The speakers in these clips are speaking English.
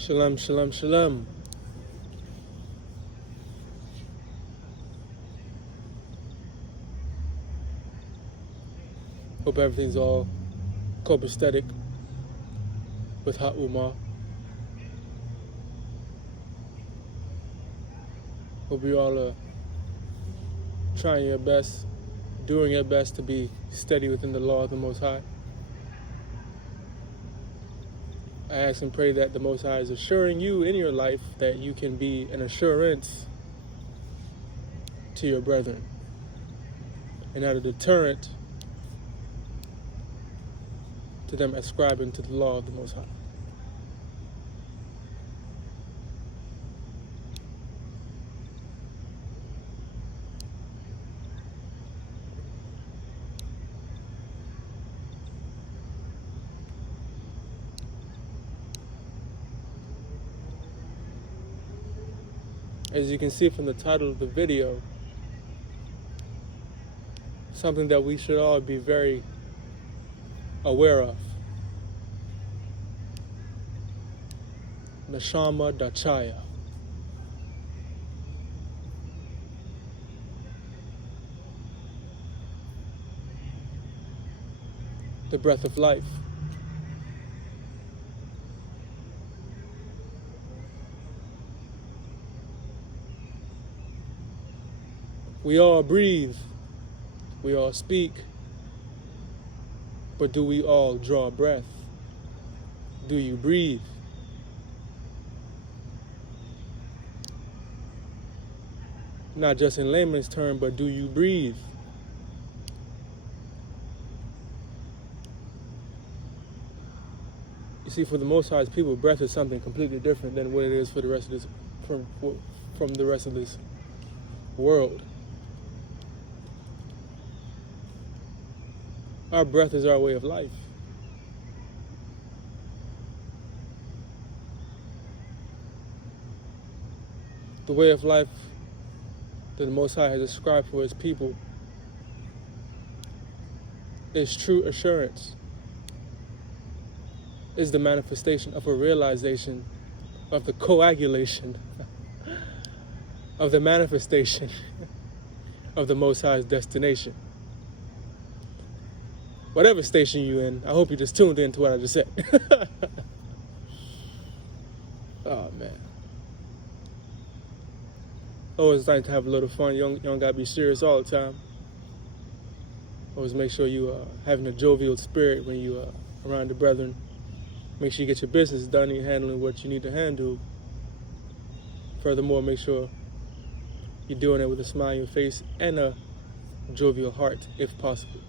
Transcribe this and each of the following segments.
Shalom, shalom, shalom. Hope everything's all copacetic with Ha'umah. Hope you all are trying your best, doing your best to be steady within the law of the Most High. I ask and pray that the Most High is assuring you in your life that you can be an assurance to your brethren and not a deterrent to them ascribing to the law of the Most High. As you can see from the title of the video, something that we should all be very aware of. Neshama Dachaya. The breath of life. We all breathe, we all speak, but do we all draw breath? Do you breathe? Not just in layman's term, but do you breathe? You see, for the Most High's people, breath is something completely different than what it is for the rest of this, from the rest of this world. Our breath is our way of life. The way of life that the Most High has described for His people is true assurance, is the manifestation of a realization of the coagulation of the manifestation of the Most High's destination. Whatever station you're in, I hope you just tuned in to what I just said. Oh, man. Always like to have a little fun. You don't gotta be serious all the time. Always make sure you having a jovial spirit when you around the brethren. Make sure you get your business done and you're handling what you need to handle. Furthermore, make sure you're doing it with a smile on your face and a jovial heart, if possible.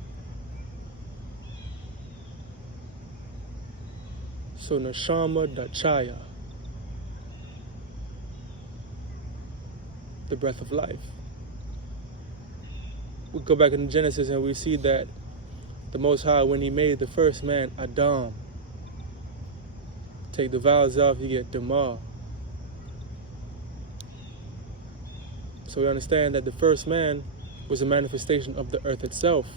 So Neshama Dachaya, the breath of life. We go back into Genesis and we see that the Most High, when He made the first man, Adam, take the vowels off, you get Damar. So we understand that the first man was a manifestation of the earth itself.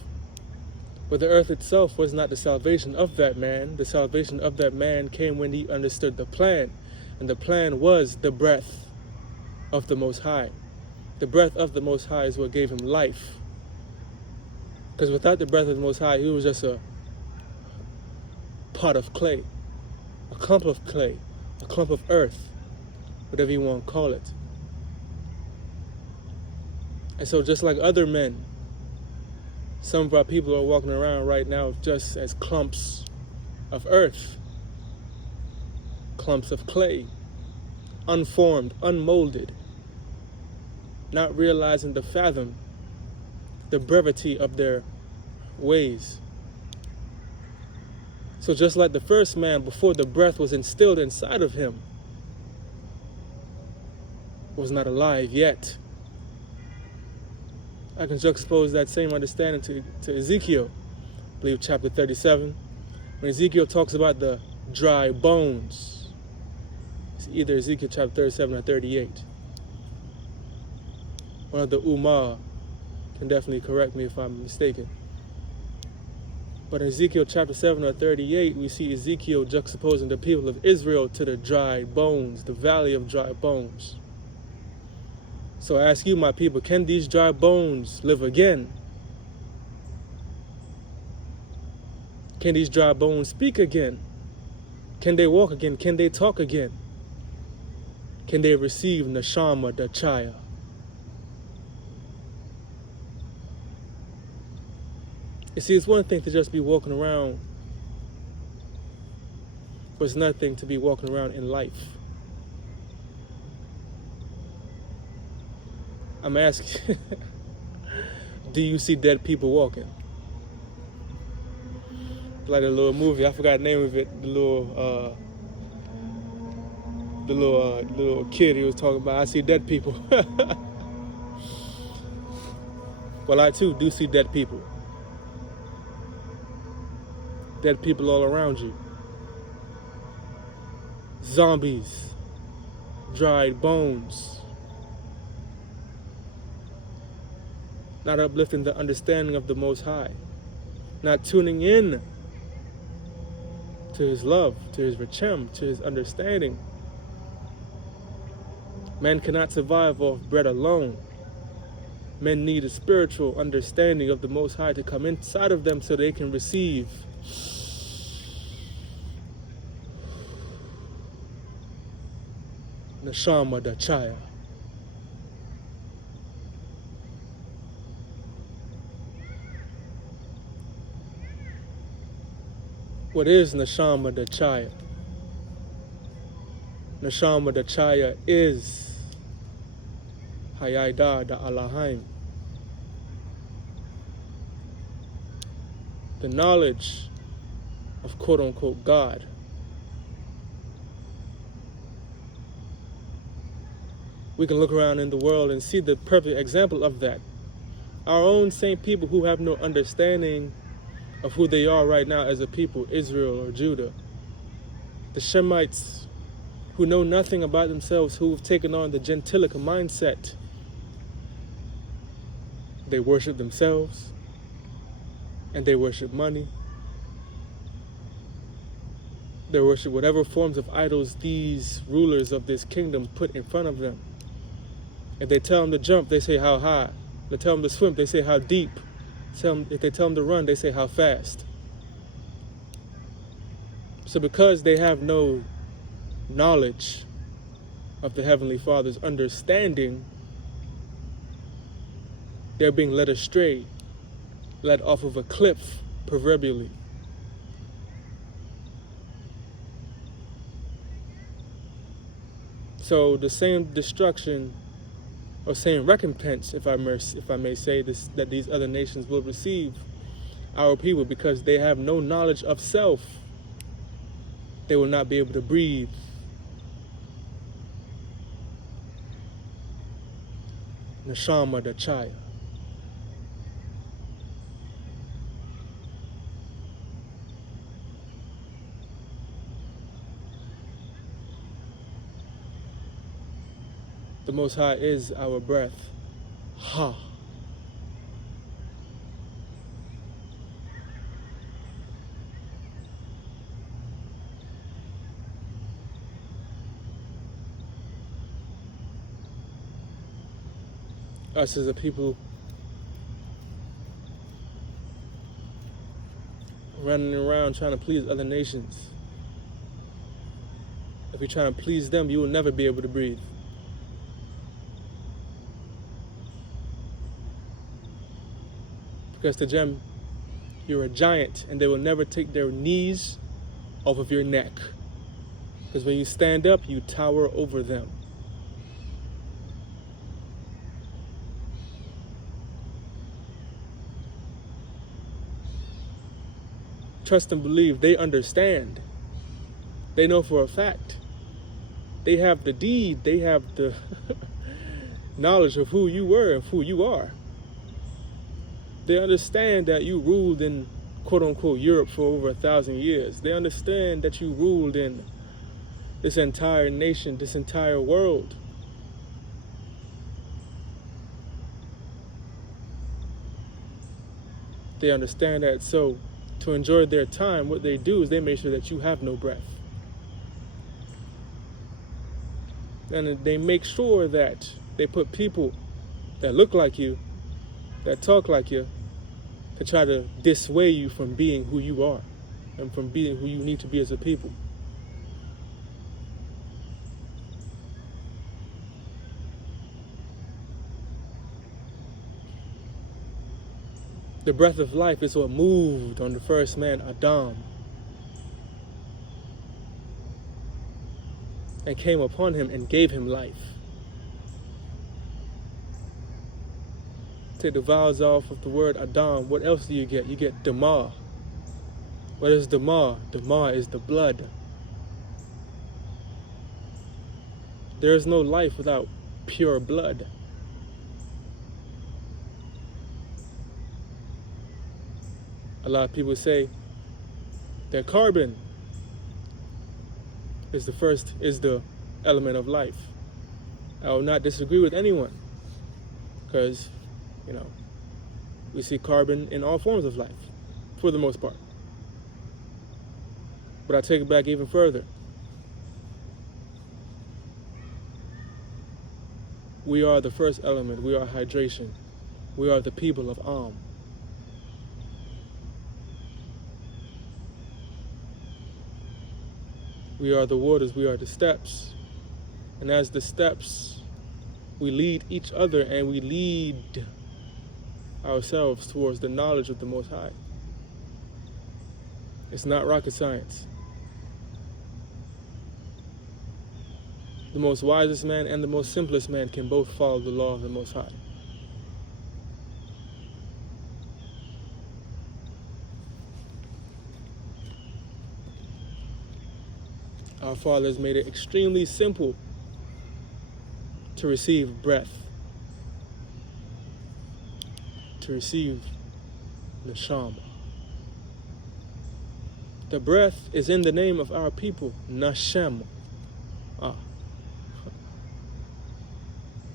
But the earth itself was not the salvation of that man. The salvation of that man came when he understood the plan. And the plan was the breath of the Most High. The breath of the Most High is what gave him life. Because without the breath of the Most High, he was just a pot of clay, a clump of clay, a clump of earth, whatever you want to call it. And so just like other men, some of our people are walking around right now just as clumps of earth, clumps of clay, unformed, unmolded, not realizing the fathom, the brevity of their ways. So just like the first man, before the breath was instilled inside of him, was not alive yet. I can juxtapose that same understanding to Ezekiel, I believe chapter 37, when Ezekiel talks about the dry bones. It's either Ezekiel chapter 37 or 38. One of the Ummah can definitely correct me if I'm mistaken. But in Ezekiel chapter 7 or 38, we see Ezekiel juxtaposing the people of Israel to the dry bones, the valley of dry bones. So I ask you, my people, can these dry bones live again? Can these dry bones speak again? Can they walk again? Can they talk again? Can they receive Neshama Dachaya? You see, it's one thing to just be walking around, but it's another thing to be walking around in life. I'm asking, do you see dead people walking? Like a little movie, I forgot the name of it. The little kid he was talking about. I see dead people. Well, I too do see dead people. Dead people all around you. Zombies, dried bones. Not uplifting the understanding of the Most High. Not tuning in to His love, to His Rechem, to His understanding. Man cannot survive off bread alone. Men need a spiritual understanding of the Most High to come inside of them so they can receive Neshama Dachaya. What is Neshama Dachaya? Neshama Dachaya is Hayada da Allahim. The knowledge of quote-unquote God. We can look around in the world and see the perfect example of that. Our own same people who have no understanding of who they are right now as a people, Israel or Judah. The Shemites who know nothing about themselves, who have taken on the gentilic mindset. They worship themselves and they worship money. They worship whatever forms of idols these rulers of this kingdom put in front of them. If they tell them to jump, they say how high. If they tell them to swim, they say how deep. If they tell them to run, they say how fast. So because they have no knowledge of the Heavenly Father's understanding, they're being led astray, led off of a cliff, proverbially. So the same destruction or same recompense, if I may say this, that these other nations will receive our people, because they have no knowledge of self, they will not be able to breathe. Neshama Dachaya. The Most High is our breath. Ha. Us as a people running around trying to please other nations. If you're trying to please them, you will never be able to breathe. Because to them, you're a giant and they will never take their knees off of your neck. Because when you stand up, you tower over them. Trust and believe, they understand. They know for a fact. They have the deed, they have the knowledge of who you were and who you are. They understand that you ruled in quote-unquote Europe for over 1,000 years. They understand that you ruled in this entire nation, this entire world. They understand that. So to enjoy their time, what they do is they make sure that you have no breath. And they make sure that they put people that look like you, that talk like you, to try to dissuade you from being who you are and from being who you need to be as a people. The breath of life is what moved on the first man, Adam, and came upon him and gave him life. Take the vowels off of the word Adam, what else do you get? You get Dama. What is Dama? Dama is the blood. There is no life without pure blood. A lot of people say that carbon is the element of life. I will not disagree with anyone, because, we see carbon in all forms of life, for the most part. But I take it back even further. We are the first element. We are hydration. We are the people of Am. We are the waters, we are the steps. And as the steps, we lead each other and we lead ourselves towards the knowledge of the Most High. It's not rocket science. The most wisest man and the most simplest man can both follow the law of the Most High. Our Father has made it extremely simple to receive breath, to receive neshama. The breath is in the name of our people, Nashem.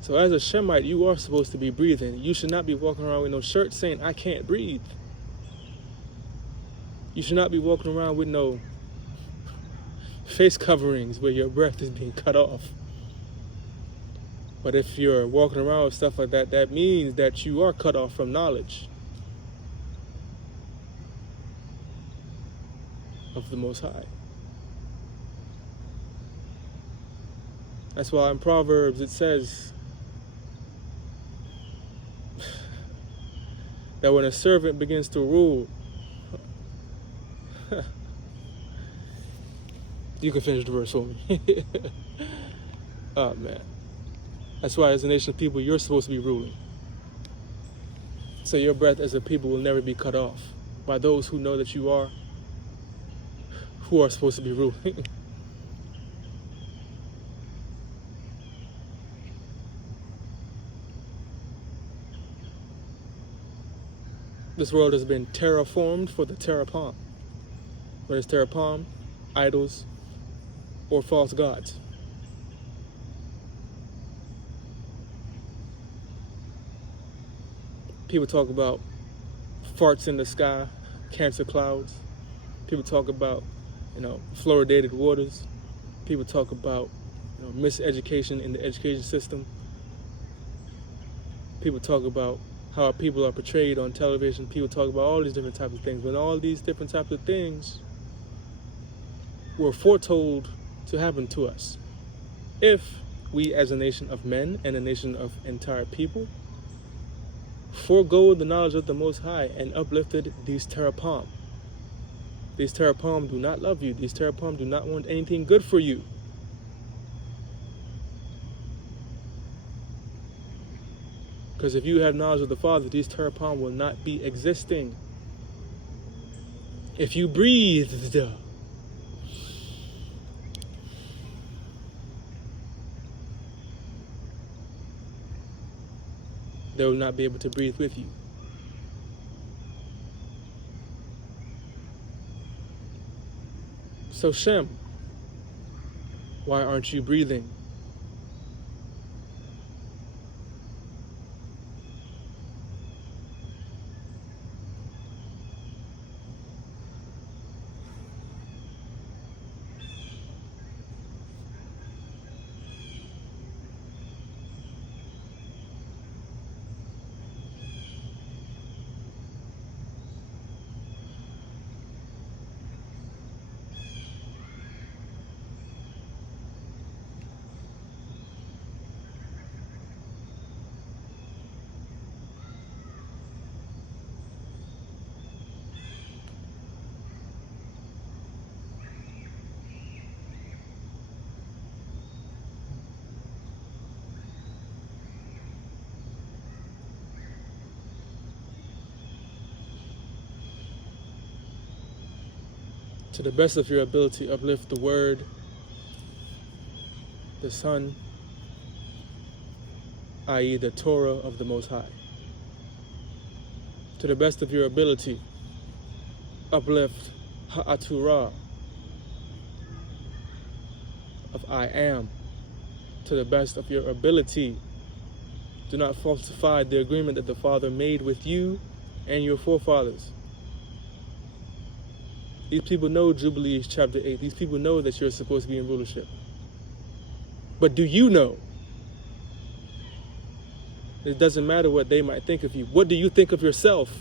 So as a Shemite, you are supposed to be breathing. You should not be walking around with no shirt saying, I can't breathe. You should not be walking around with no face coverings where your breath is being cut off. But if you're walking around with stuff like that, that means that you are cut off from knowledge of the Most High. That's why in Proverbs it says that when a servant begins to rule, you can finish the verse for me. Oh, man. That's why as a nation of people, you're supposed to be ruling. So your breath as a people will never be cut off by those who know that you are, who are supposed to be ruling. This world has been terraformed for the terrapalm. What is terrapalm? Idols or false gods. People talk about farts in the sky, cancer clouds. People talk about, fluoridated waters. People talk about, miseducation in the education system. People talk about how our people are portrayed on television. People talk about all these different types of things. When all these different types of things were foretold to happen to us, if we as a nation of men and a nation of entire people forego the knowledge of the Most High and uplifted these terrapalm. These terrapalm do not love you. These terrapalm do not want anything good for you. Because if you have knowledge of the Father, these terrapalm will not be existing. If you breathed, they will not be able to breathe with you. So Shem, why aren't you breathing? to the best of your ability, uplift the Word, the Son, i.e. the Torah of the Most High. To the best of your ability, uplift Ha'aturah of I Am. To the best of your ability, do not falsify the agreement that the Father made with you and your forefathers. These people know Jubilees chapter 8. These people know that you're supposed to be in rulership. But do you know? It doesn't matter what they might think of you. What do you think of yourself?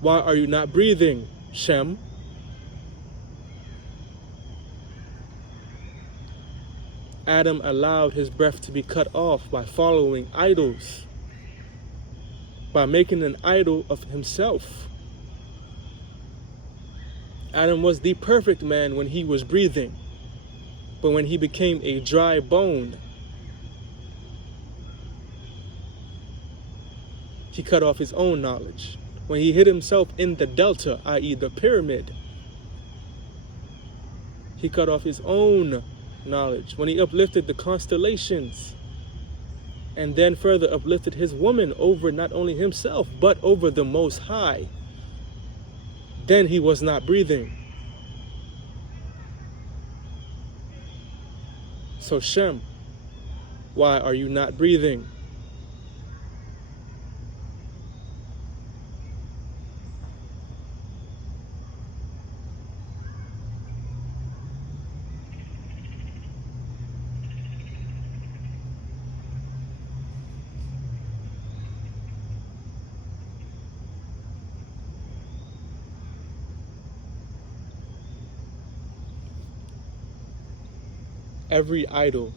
Why are you not breathing, Shem? Adam allowed his breath to be cut off by following idols, by making an idol of himself. Adam was the perfect man when he was breathing, but when he became a dry bone, he cut off his own knowledge. When he hid himself in the delta, i.e. the pyramid, he cut off his own knowledge. When he uplifted the constellations, and then further uplifted his woman over not only himself, but over the Most High, then he was not breathing. So Shem, why are you not breathing? Every idol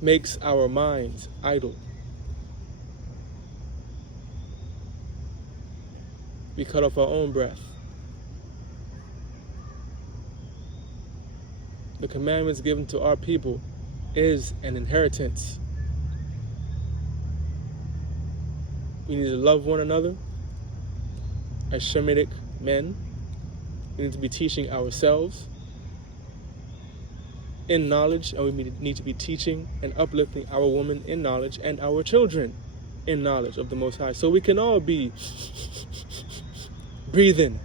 makes our minds idle. We cut off our own breath. The commandments given to our people is an inheritance. We need to love one another as Shemitic men. We need to be teaching ourselves in knowledge, and we need to be teaching and uplifting our women in knowledge and our children in knowledge of the Most High, so we can all be breathing.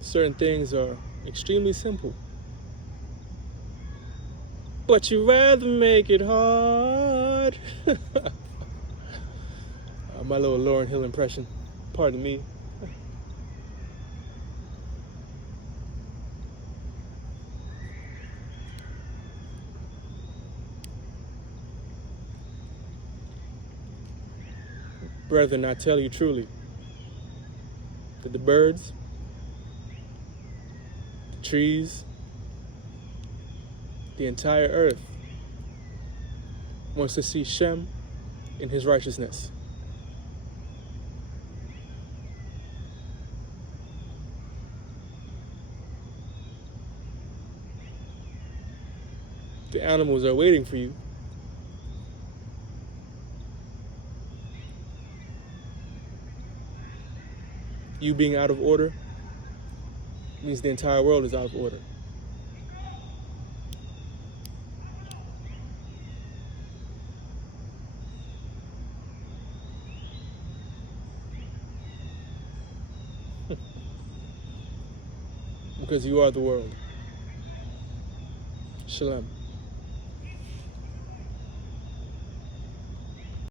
Certain things are extremely simple, but you rather make it hard. My little Lauryn Hill impression, pardon me. Brethren, I tell you truly that the birds, trees, the entire earth wants to see Shem in his righteousness. The animals are waiting for you. You being out of order means the entire world is out of order. Because you are the world. Shalom.